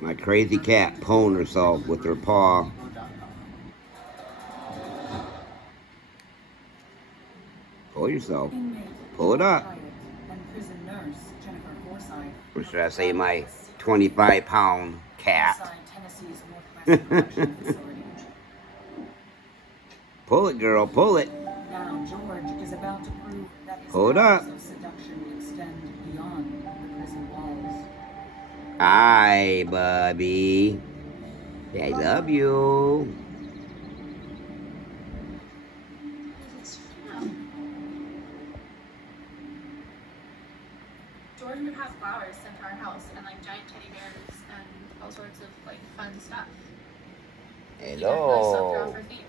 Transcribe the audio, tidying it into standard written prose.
My crazy cat pulling herself with her paw. Pull yourself. Pull it up. Or should I say my 25-pound cat? Pull it, girl. Pull it. Now George is about to prove that his Pull it up. powers of seduction extend beyond the prison walls. Hi, Bubby. I love you. George would have flowers sent to our house and like giant teddy bears and all sorts of like fun stuff. He even really soaked her off Hello. her feet.